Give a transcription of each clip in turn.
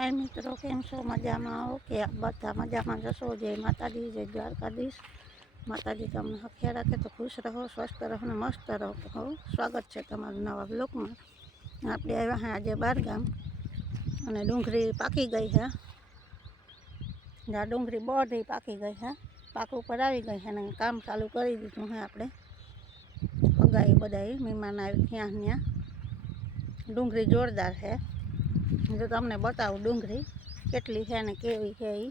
હાય મિત્રો કેમ છો મજામાં આવો કે બધા મજામાં જશો જય માતાજી, જય દ્વારકાધીશ. માતાજી, તમને હખ્યા રાખે તો ખુશ રહો, સ્વસ્થ રહો ને મસ્ત રહો. સ્વાગત છે તમારું નવા બ્લોકમાં આપણે આવ્યા હા આજે બાર ગામ અને ડુંગળી પાકી ગઈ છે જ્યાં ડુંગળી બધી પાકી ગઈ છે પાક ઉપર આવી ગઈ છે અને કામ ચાલુ કરી દીધું છે આપણે. અગાઈ બધાએ મહેમાન આવી ત્યાં ત્યાં. ડુંગળી જોરદાર છે જો તમને બતાવું ડુંગળી કેટલી છે ને કેવી છે એ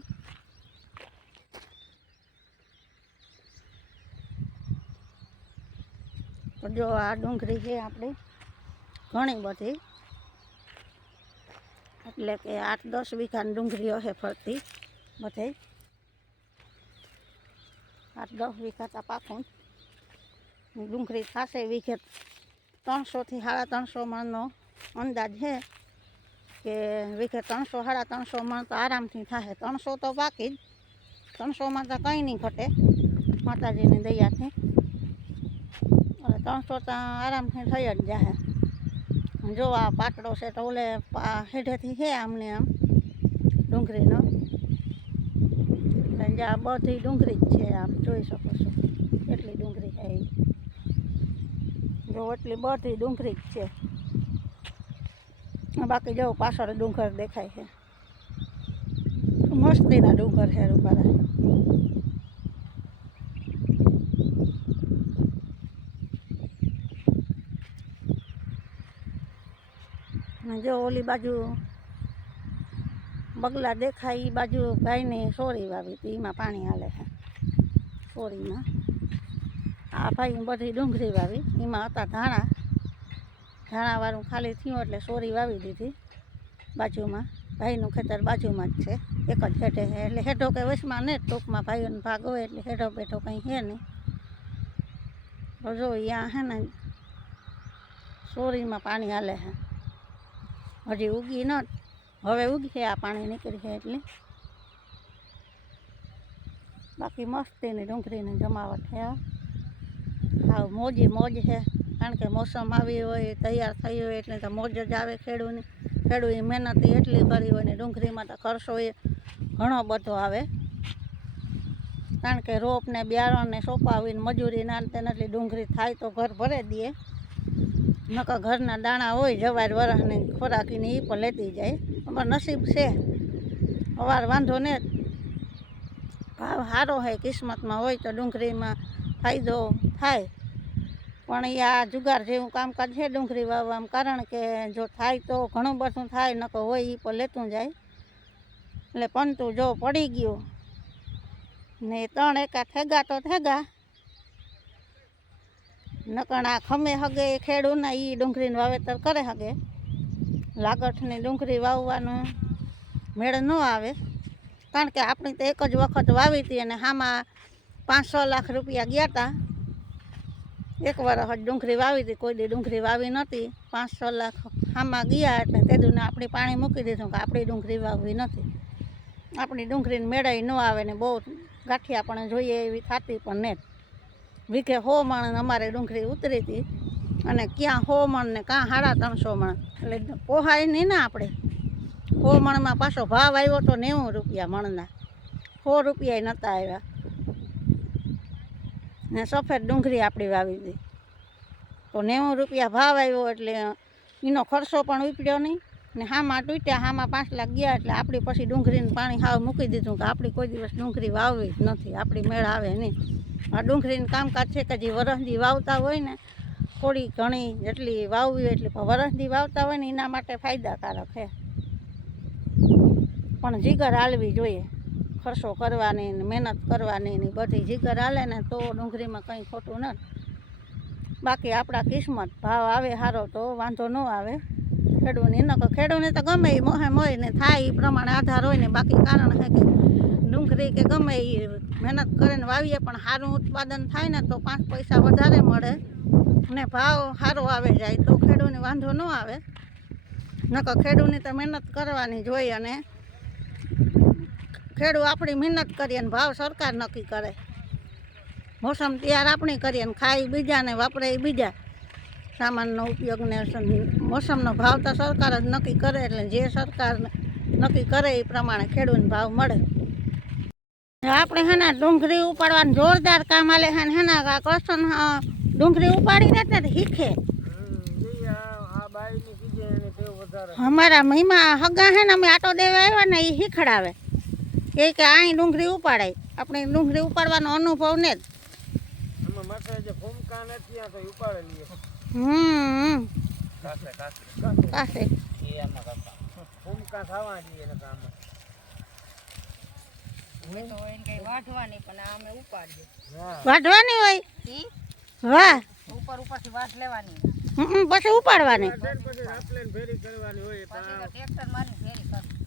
તો જો આ ડુંગળી છે આપણી, ઘણી બધી. એટલે કે આઠ દસ વીઘાની ડુંગળીઓ છે ફરતી બધે. આઠ દસ વીઘા તા પાકું. ડુંગળી થશે વીઘે ત્રણસોથી સાડા ત્રણસો મણનો અંદાજ છે. કે વીઘે ત્રણસો, સાડા ત્રણસોમાં તો આરામથી થાય ત્રણસો તો બાકી જ. ત્રણસોમાં તો કંઈ નહીં ઘટે. માતાજીની દયાથી. ત્રણસો તો આરામથી થઈ જ જાય જો આ પાટડો છે તો ઓલે હેઠેથી છે આમને આમ, ડુંગળીનો. એટલે આ બધી ડુંગળી જ છે આમ, જોઈ શકો છો. એટલી ડુંગળી છે જો એટલી બધી ડુંગળી જ છે. બાકી જો પાછળ ડુંગર દેખાય છે. મસ્તીના ડુંગર છે રૂપારા જો ઓલી બાજુ બગલા દેખાય એ બાજુ ગાયને સોરી વાવી હતી, એમાં પાણી હાલે છે. સોરીમાં. આ ભાઈ બધી ડુંગળી વાવી, એમાં હતા ધાણા. ધાણાવાળું ખાલી થયું એટલે સોરી વાવી દીધી બાજુમાં. ભાઈનું ખેતર બાજુમાં જ છે. એક જ હેઠે છે. એટલે હેઠો કે વચમાં ને ટૂંકમાં ભાઈઓનો ભાગ હોય એટલે હેઠો બેઠો કંઈ છે નહીં. તો જો અહીંયા છે ને સોરીમાં પાણી હાલે છે. હજી ઉગી ન હવે ઉગી છે, આ પાણી નીકળી છે એટલે. બાકી મસ્તીની ડુંગળીની જમાવટ છે. હાવ મોજી મોજ છે. કારણ કે મોસમ આવી હોય, તૈયાર થઈ હોય, એટલે તો મોજ જ આવે ખેડૂની. ખેડૂએ મહેનત એટલી કરી હોય ને ડુંગળીમાં તો ખર્ચો એ ઘણો બધો આવે. કારણ કે રોપને, બિયારણને બિયારણ સોંપાવીને મજૂરી નાનતે નથી ડુંગળી થાય તો ઘર ભરે દે. નકર ઘરના દાણા હોય જવાર વરસને ખોરાકીને એ પણ લેતી જાય. અમાર નસીબ છે. અવાર વાંધો ને ભાવ સારો હોય, કિસ્મતમાં હોય તો ડુંગળીમાં ફાયદો થાય. પણ એ આ જુગાર જેવું કામકાજ છે ડુંગળી વાવવામાં. કારણ કે જો થાય તો ઘણું બધું થાય, નકર હોય એ પણ લેતું જાય. એટલે પંતું જો પડી ગયું, ને ત્રણ એકા થેગા તો થેગા. નકણ આ ખમે હગે એ ખેડૂના એ ડુંગળીનું વાવેતર કરે હગે. લાગઠની ડુંગળી વાવવાનું મેળ ન આવે. કારણ કે આપણી તો એક જ વખત વાવી હતી અને આમાં પાંચસો લાખ રૂપિયા ગયા હતા એક વાર હજ ડુંગળી વાવી હતી કોઈ દી ડુંગળી વાવી નહોતી. પાંચ, છ લાખ આમાં ગયા એટલે તે દુને આપણે પાણી મૂકી દીધું કે આપણી ડુંગળી વાવવી નથી. આપણી ડુંગળીને મેળાઈ ન આવે ને બહુ ગાંઠિયા પણ જોઈએ એવી થતી પણ ને. વીઘે હો મણ અમારે ડુંગળી ઉતરી હતી અને ક્યાં હો મણ ને કાં સાડા ત્રણસો મણ. એટલે પોહાય નહીં ને આપણે. હો મણમાં પાછો ભાવ આવ્યો તો નેવું રૂપિયા મણના. સો રૂપિયા નહોતા આવ્યા. ને સફેદ ડુંગળી આપણી વાવી હતી. તો નેવું રૂપિયા ભાવ આવ્યો એટલે એનો ખર્ચો પણ ઉપડ્યો નહીં. ને હામાં તૂટ્યા, હામાં પાંચ લાખ ગયા એટલે આપણી પછી ડુંગળીનું પાણી હાવ મૂકી દીધું કે આપણી કોઈ દિવસ ડુંગળી વાવવી જ નથી, આપણી મેળ આવે નહીં. આ ડુંગળીનું કામકાજ છે કે જે વરસદી વાવતા હોય ને, થોડી ઘણી જેટલી વાવવી એટલી પણ વરસથી વાવતા હોય ને, એના માટે ફાયદાકારક છે. પણ જીગર હાલવી જોઈએ. ખર્ચો કરવાની ને મહેનત કરવાની ને બધી જીગર હાલે ને તો ડુંગળીમાં કંઈ ખોટું નથી બાકી આપણા કિસ્મત ભાવ આવે સારો તો વાંધો ન આવે. ખેડૂને ન ખેડૂને તો ગમે એ મોહે ને થાય એ પ્રમાણે આધાર હોય ને બાકી કારણ છે કે ડુંગળી કે ગમે એ મહેનત કરીને વાવીએ પણ સારું ઉત્પાદન થાય ને તો પાંચ પૈસા વધારે મળે ને ભાવ સારો આવે જાય તો ખેડૂને વાંધો ન આવે. નકર ખેડૂની તો મહેનત કરવાની જોઈએ અને ખેડૂ આપણી મહેનત કરીએ ને ભાવ સરકાર નક્કી કરે. મોસમ તૈયાર આપણી કરીએ ને ખાઈ બીજાને વાપરે એ બીજા. સામાનનો ઉપયોગ ને મોસમનો ભાવ તો સરકાર જ નક્કી કરે એટલે જે સરકાર નક્કી કરે એ પ્રમાણે ખેડૂતને ભાવ મળે. આપણે હેના ડુંગળી ઉપાડવાનું જોરદાર કામ આલે હે ને હેના આ કસન ડુંગળી ઉપાડીને જ ને શીખે. અમારા મહિમા હગા હે ને અમે આટો દેવા આવ્યા ને એ શીખડાવે. કે કે અહીં ડુંગળી ઉપાડાય. આપણે ડુંગળી ઉપાડવાનો અનુભવ ને જ. હમ પાસે વાઢવાની પણ આ ઉપાડીએ. વાઢવાની હોય? વાહ. ઉપર ઉપરથી વાટ લેવાની. પછી ઉપાડવાની. પછી તો ટ્રેક્ટર મારી ફેરી કરી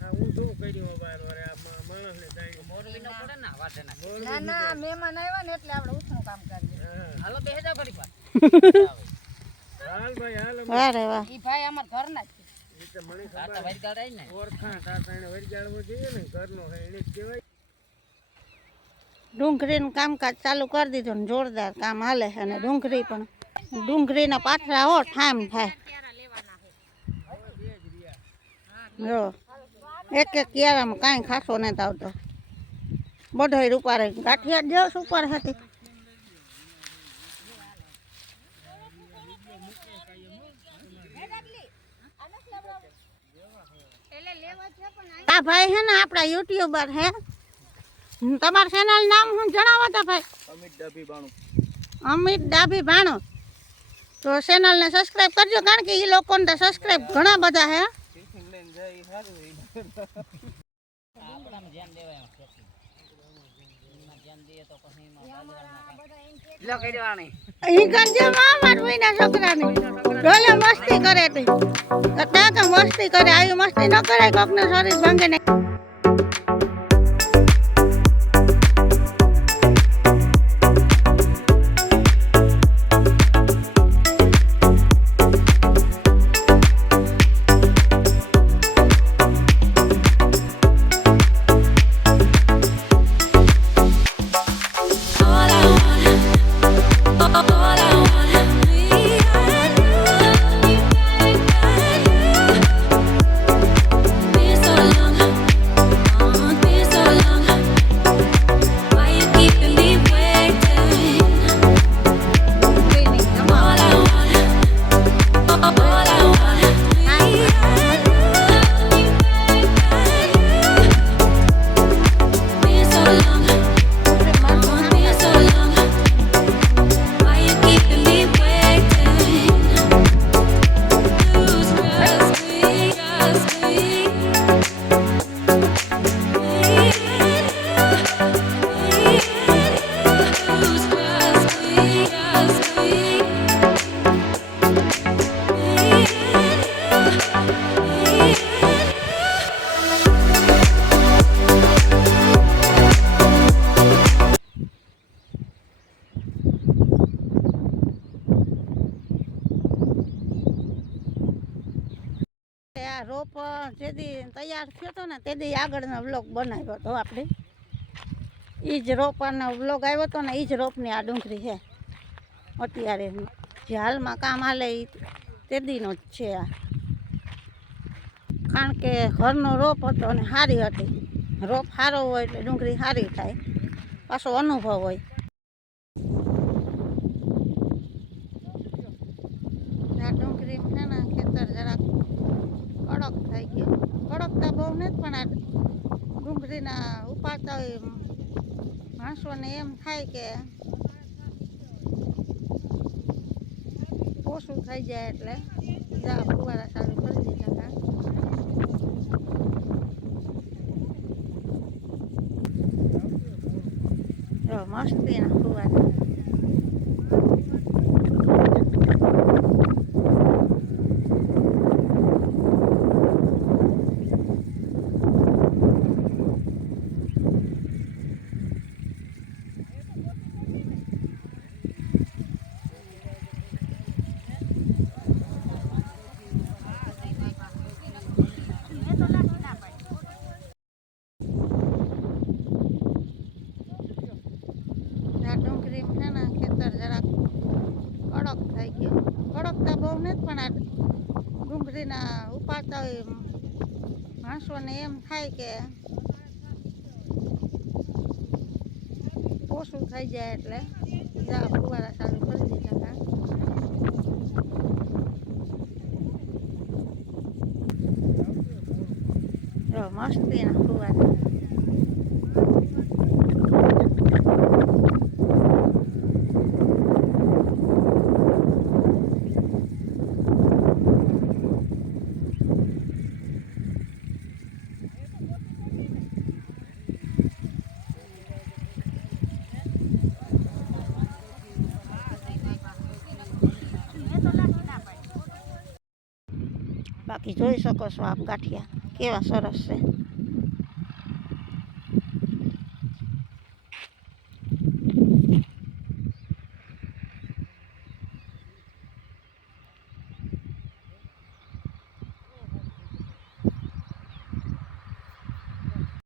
ના ના મહેમાન આવ્યા ને એટલે આપણે ઉઠનું કામ કરીએ. વાહ ઈ ભાઈ અમાર ઘરના જ ડુંગળીનું કામકાજ ચાલુ કરી દીધું ને જોરદાર કામ હાલે અને ડુંગળી પણ ડુંગળીના પાથરા હો ઠામ થાય. જો એક એક કિયારામાં કાંઈ ખાસો નથી આવતો. બધો રૂપારે ગાંઠિયા જ સુપાર હતી. આ ભાઈ હે ને આપણા યુટ્યુબર હે. તમારું ચેનલ નામ હું જણાવો તો ભાઈ? અમિત ડાભી ભાણો અમિત ડાભી ભાણો તો ચેનલને સબસ્ક્રાઇબ કરજો કારણ કે એ લોકોને તો સબસ્ક્રાઇબ ઘણા બધા હે. ટિફિન લઈને જાય એ સારું હોય ઈ કરજો મામા કોઈના છોકરાને. ડોલે મસ્તી કરે તી. તો ત્યાં કે મસ્તી કરે આવી મસ્તી ન કરે કોકને શરીર ભાંગે ને તૈયાર થયો હતો ને તે દી આગળનો વ્લોગ બનાવ્યો હતો આપણે. એ જ રોપાનો વ્લોગ આવ્યો હતો ને એ જ રોપની આ ડુંગળી છે. અત્યારે જે હાલમાં કામ હાલે એ તે દીનો જ છે આ. કારણ કે ઘરનો રોપ હતો અને સારી હતી. રોપ સારો હોય એટલે ડુંગળી સારી થાય. પાછો અનુભવ હોય. આ ડુંગળી છે ને ખેતર જરાક કડક થઈ ગયો કડકતા બહુ નથી, પણ આ ડુંગળીના ઉપાડતા હોય માણસોને એમ થાય કે ઓછું થઈ જાય એટલે જા, ફુવારા ચાલુ કરી દીધા હતા મસ્તીના ફુવારા આ ડુંગળી છે ને ખેતર જરાક કડક થઈ ગયું કડકતા બહુ નથી પણ આ ડુંગળીના ઉપાડતા હોય માણસોને એમ થાય કે ઓછું થઈ જાય એટલે જા, ફુવારા ચાલુ કરી દીધા હતા. મસ્તીના ફુવારા. બાકી જોઈ શકો છો આપ ગાંઠિયા. કેવા સરસ છે.